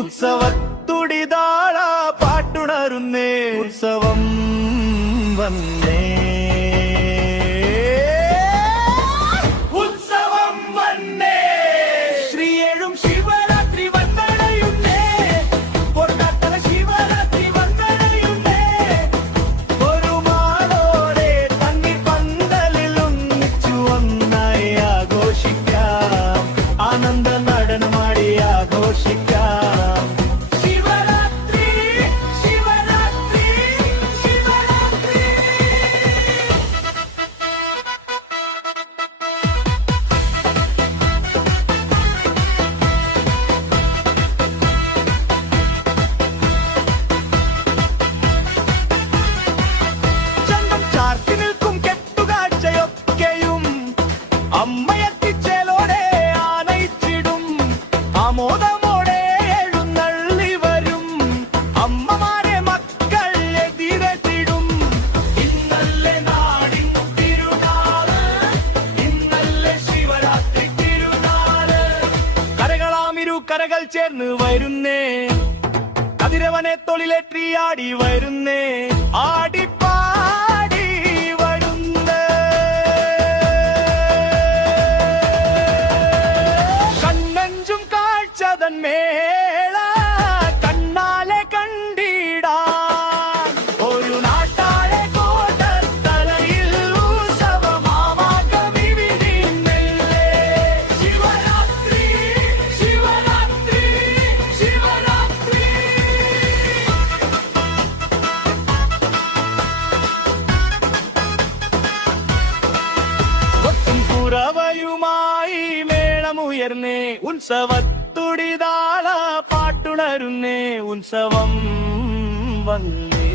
ഉത്സവത്തുടിതാള പാട്ടുണരുന്നേ ഉത്സവം വന്നേ ഉത്സവം വന്നേ ശ്രീയേഴും ശിവരാത്രി വന്നടയുന്നേ പൊറക്കാത്തല ശിവരാത്രി വന്നടയുന്നേ ഒരു മാളോടെ തണ്ണി പന്തലിൽ ഒന്നിച്ചു ഒന്നായി ആഘോഷിക്കാം ആനന്ദ നടനമാടി ആഘോഷിക്കാം അമ്മയെത്തിച്ചേലോടെ ആനയിച്ചിടും ആമോദമോടെ എഴുന്നള്ളി വരും അമ്മമാരെ മക്കൾ എതിരെത്തിടും ഇന്നല്ലേ നാടിൻ തിരുനാള് ഇന്നല്ലേ ശിവരാത്രി തിരുനാള് കരകളാമിരു കരകൾ ചേർന്ന് വരുന്നേ കതിരവനെ തൊഴിലേറ്റിയാടി വരുന്നേ ആടിപ്പാടി വരുന്നേ കണ്ണഞ്ചും കാഴ്ചതൻ മേള കണ്ണാലെ കണ്ടിടാൻ ഒരു നാട്ടാളെ കോട്ടത്തലയിൽ ഉത്സവമാകമി വിരിയുന്നില്ലേ ശിവരാത്രി ശിവരാത്രി ശിവരാത്രി കൊട്ടും കുറവയുമായി മേളമുയർന്നേ ഉത്സവത്തുടിതാള പാട്ടുണരുന്നേ ഉത്സവം വന്നേ